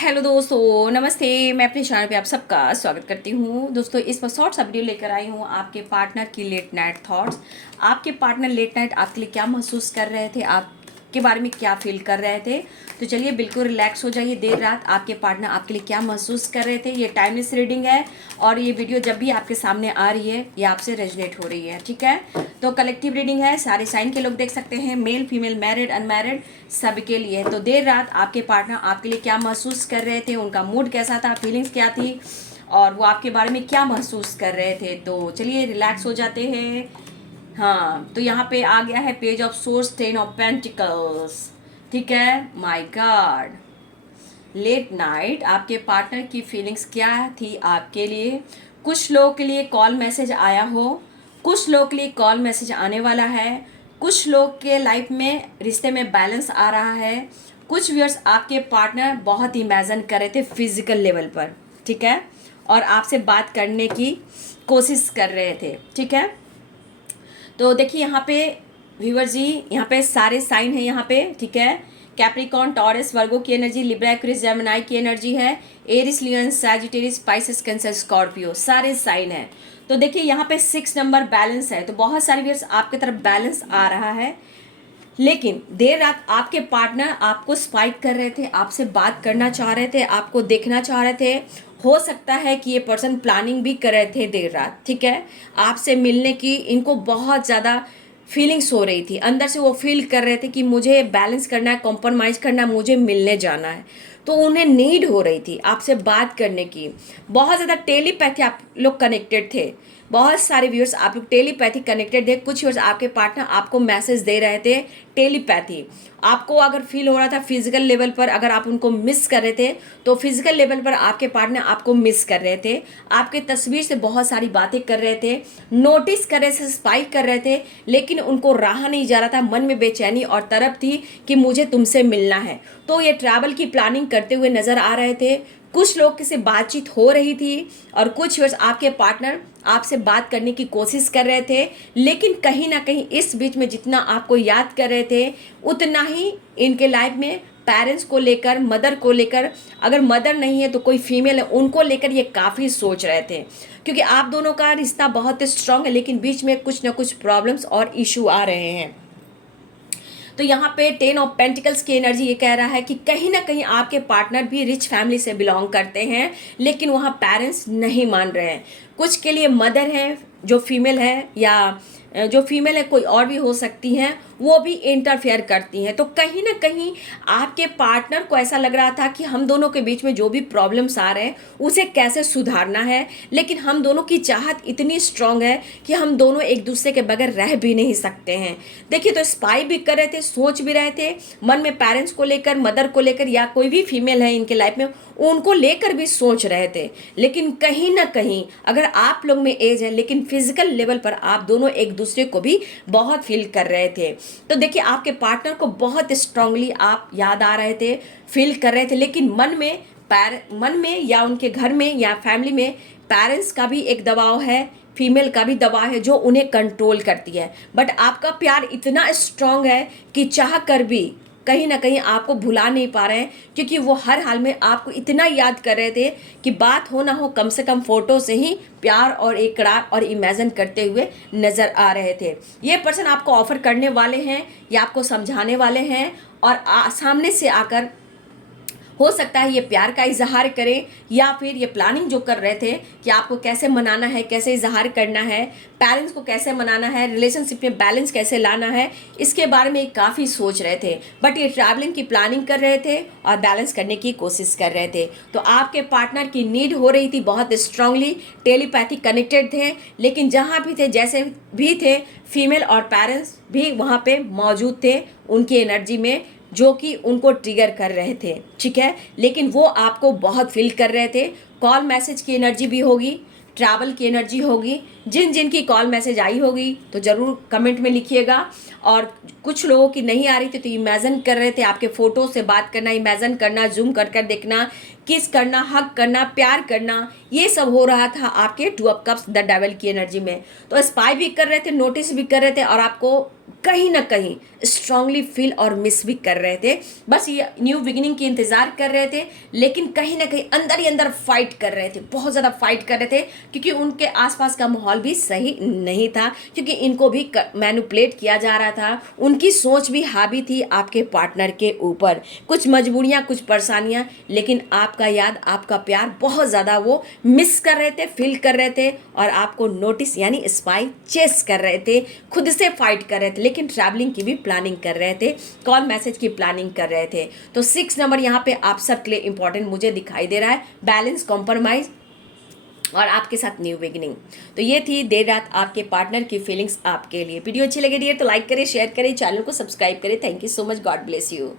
Hello दोस्तों, नमस्ते। मैं अपने चैनल पे आप सबका स्वागत करती हूँ। दोस्तों, इस पर शॉर्ट सा वीडियो लेकर आई हूँ आपके पार्टनर की लेट नाइट थॉट्स। आपके पार्टनर लेट नाइट आपके लिए क्या महसूस कर रहे थे, आपके बारे में क्या फील कर रहे थे। तो चलिए बिल्कुल रिलैक्स हो जाइए। देर रात आपके पार्टनर आपके लिए क्या महसूस कर रहे थे। ये टाइमलेस रीडिंग है और ये वीडियो जब भी आपके सामने आ रही है ये आपसे रेजोनेट हो रही है, ठीक है। तो कलेक्टिव रीडिंग है, सारे साइन के लोग देख सकते हैं, मेल फीमेल मैरिड अनमैरिड सबके लिए। तो देर रात आपके पार्टनर आपके लिए क्या महसूस कर रहे थे, उनका मूड कैसा था, फीलिंग्स क्या थी और वो आपके बारे में क्या महसूस कर रहे थे। तो चलिए रिलैक्स हो जाते हैं। हाँ, तो यहाँ पे आ गया है page of source, 10 of pentacles, ठीक है। माय गॉड, लेट नाइट आपके पार्टनर की फीलिंग्स क्या थी आपके लिए। कुछ लोगों के लिए कॉल मैसेज आया हो, कुछ लोगों के लिए कॉल मैसेज आने वाला है, कुछ लोग के लाइफ में रिश्ते में बैलेंस आ रहा है। कुछ व्यूअर्स आपके पार्टनर बहुत इमेजिन कर रहे थे फिजिकल लेवल पर, ठीक है, और आपसे बात करने की कोशिश कर रहे थे, ठीक है। तो देखिए यहाँ पे व्यूअर जी, यहाँ पे सारे साइन है यहाँ पे, ठीक है। कैप्रिकॉन, टॉरस, वर्गो की एनर्जी, लिब्रा, एक्वेरियस, जेमिनी की एनर्जी है, Aries, Leo, Sagittarius, Pisces, Cancer, Scorpio, सारे साइन है। तो देखिए यहाँ पे 6 नंबर बैलेंस है, तो बहुत सारे व्यूअर्स आपके तरफ बैलेंस आ रहा है। लेकिन देर रात आपके पार्टनर आपको स्पाइक कर रहे थे, आपसे बात करना चाह रहे थे, आपको देखना चाह रहे थे। हो सकता है कि ये पर्सन प्लानिंग भी कर रहे थे देर रात, ठीक है, आपसे मिलने की। इनको बहुत ज़्यादा फीलिंग्स हो रही थी, अंदर से वो फील कर रहे थे कि मुझे बैलेंस करना है, कॉम्प्रोमाइज़ करना है, मुझे मिलने जाना है। तो उन्हें नीड हो रही थी आपसे बात करने की। बहुत ज़्यादा टेलीपैथी आप लोग कनेक्टेड थे, बहुत सारे व्यूअर्स आप लोग टेलीपैथी कनेक्टेड थे। कुछ व्यूअर्स आपके पार्टनर आपको मैसेज दे रहे थे टेलीपैथी। आपको अगर फील हो रहा था फिजिकल लेवल पर, अगर आप उनको मिस कर रहे थे तो फिजिकल लेवल पर आपके पार्टनर आपको मिस कर रहे थे। आपके तस्वीर से बहुत सारी बातें कर रहे थे, नोटिस कर रहे थे, स्पाइक कर रहे थे, लेकिन उनको रहा नहीं जा रहा था। मन में बेचैनी और तड़प थी कि मुझे तुमसे मिलना है। तो ये ट्रैवल की प्लानिंग करते हुए नजर आ रहे थे। कुछ लोग से बातचीत हो रही थी और कुछ वर्ष आपके पार्टनर आपसे बात करने की कोशिश कर रहे थे। लेकिन कहीं ना कहीं इस बीच में जितना आपको याद कर रहे थे उतना ही इनके लाइफ में पेरेंट्स को लेकर, मदर को लेकर, अगर मदर नहीं है तो कोई फीमेल है, उनको लेकर ये काफ़ी सोच रहे थे। क्योंकि आप दोनों का रिश्ता बहुत स्ट्रांग है, लेकिन बीच में कुछ ना कुछ प्रॉब्लम्स और इशू आ रहे हैं। तो यहाँ पे 10 ऑफ पेंटिकल्स की एनर्जी ये कह रहा है कि कहीं ना कहीं आपके पार्टनर भी रिच फैमिली से बिलोंग करते हैं, लेकिन वहाँ पेरेंट्स नहीं मान रहे हैं। कुछ के लिए मदर है जो फीमेल है, या जो फीमेल है कोई और भी हो सकती हैं, वो भी इंटरफेयर करती हैं। तो कहीं ना कहीं आपके पार्टनर को ऐसा लग रहा था कि हम दोनों के बीच में जो भी प्रॉब्लम्स आ रहे हैं उसे कैसे सुधारना है। लेकिन हम दोनों की चाहत इतनी स्ट्रांग है कि हम दोनों एक दूसरे के बगैर रह भी नहीं सकते हैं। देखिए, तो स्पाई भी कर रहे थे, सोच भी रहे थे मन में, पेरेंट्स को लेकर, मदर को लेकर, या कोई भी फीमेल है इनके लाइफ में उनको लेकर भी सोच रहे थे। लेकिन कहीं ना कहीं अगर आप लोग में एज है, लेकिन फिजिकल लेवल पर आप दोनों एक दूसरे को भी बहुत फील कर रहे थे। तो देखिए, आपके पार्टनर को बहुत स्ट्रांगली आप याद आ रहे थे, फील कर रहे थे। लेकिन मन में या उनके घर में या फैमिली में पेरेंट्स का भी एक दबाव है, फीमेल का भी दबाव है जो उन्हें कंट्रोल करती है। बट आपका प्यार इतना स्ट्रांग है कि चाह कर भी कहीं ना कहीं आपको भुला नहीं पा रहे हैं, क्योंकि वो हर हाल में आपको इतना याद कर रहे थे कि बात हो ना हो, कम से कम फोटो से ही प्यार और इकरार और इमेजिन करते हुए नजर आ रहे थे। ये पर्सन आपको ऑफर करने वाले हैं या आपको समझाने वाले हैं, और सामने से आकर हो सकता है ये प्यार का इजहार करें, या फिर ये प्लानिंग जो कर रहे थे कि आपको कैसे मनाना है, कैसे इजहार करना है, पेरेंट्स को कैसे मनाना है, रिलेशनशिप में बैलेंस कैसे लाना है, इसके बारे में काफ़ी सोच रहे थे। बट ये ट्रैवलिंग की प्लानिंग कर रहे थे और बैलेंस करने की कोशिश कर रहे थे। तो आपके पार्टनर की नीड हो रही थी, बहुत स्ट्रांगली टेलीपैथी कनेक्टेड थे। लेकिन जहाँ भी थे, जैसे भी थे, फीमेल और पेरेंट्स भी वहाँ पे मौजूद थे उनकी एनर्जी में, जो कि उनको ट्रिगर कर रहे थे, ठीक है। लेकिन वो आपको बहुत फील कर रहे थे। कॉल मैसेज की एनर्जी भी होगी, ट्रैवल की एनर्जी होगी। जिन जिन की कॉल मैसेज आई होगी तो ज़रूर कमेंट में लिखिएगा। और कुछ लोगों की नहीं आ रही थी तो इमेजिन कर रहे थे आपके फ़ोटो से बात करना, इमेजिन करना, जूम कर कर देखना, किस करना, हक करना, प्यार करना, ये सब हो रहा था आपके 2 ऑफ कप्स द डेविल की एनर्जी में। तो स्पाई भी कर रहे थे, नोटिस भी कर रहे थे, और आपको कहीं ना कहीं स्ट्रांगली फील और मिस भी कर रहे थे। बस ये न्यू बिगिनिंग की इंतज़ार कर रहे थे, लेकिन कहीं ना कहीं अंदर ही अंदर फाइट कर रहे थे, बहुत ज़्यादा फाइट कर रहे थे, क्योंकि उनके आसपास का माहौल भी सही नहीं था, क्योंकि इनको भी मैनिपुलेट किया जा रहा था। उनकी सोच भी हावी थी आपके पार्टनर के ऊपर, कुछ मजबूरियाँ, कुछ परेशानियाँ, लेकिन आपका याद, आपका प्यार बहुत ज़्यादा वो मिस कर रहे थे, फील कर रहे थे, और आपको नोटिस यानी स्पाई चेस कर रहे थे, खुद से फाइट कर रहे थे, लेकिन ट्रैवलिंग की भी प्लानिंग कर रहे थे, कॉल मैसेज की प्लानिंग कर रहे थे। तो 6 नंबर यहाँ पे आप सब के लिए इंपॉर्टेंट मुझे दिखाई दे रहा है, बैलेंस, कॉम्प्रोमाइज और आपके साथ न्यू बिगिनिंग। तो ये थी देर रात आपके पार्टनर की फीलिंग्स आपके लिए। वीडियो अच्छी लगे डियर तो लाइक करें, शेयर करें, चैनल को सब्सक्राइब करें। Thank you so much, God bless you.